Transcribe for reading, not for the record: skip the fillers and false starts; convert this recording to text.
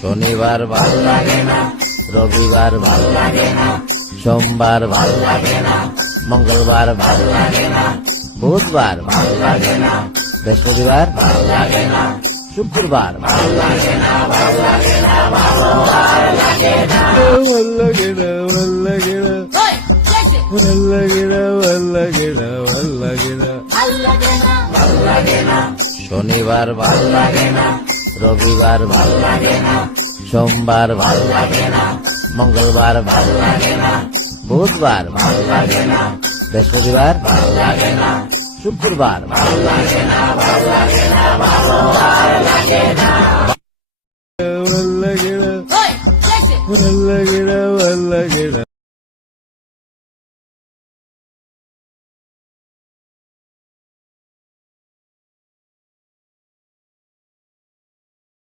শনিবার ভালো লাগে না, রবিবার ভালো লাগে না, সোমবার ভালো লাগে না, মঙ্গলবার ভালো লাগে না, বুধবার ভালো লাগে না, বৃহস্পতিবার ভালো লাগে না, শুক্রবার ভালো লাগে না, ভালো লাগে না, ভালো লাগে না, ভাল লাগে না, ভাল লাগে না, ভাল লাগে না, ভাল লাগে না, ভাল লাগে না, ভাল লাগে না, শনিবার ভালো লাগে না, রবিবার ভালো লাগে না, সোমবার ভালো লাগে না, মঙ্গলবার ভালো লাগে না, বুধবার ভালো লাগে না, বৃহস্পতিবার ভালো লাগে না, শুক্রবার ভালো লাগে না, ভালো লাগে না, ভালো লাগে না, ভাল লাগে না, ভাল লাগে না, ভাল লাগে না।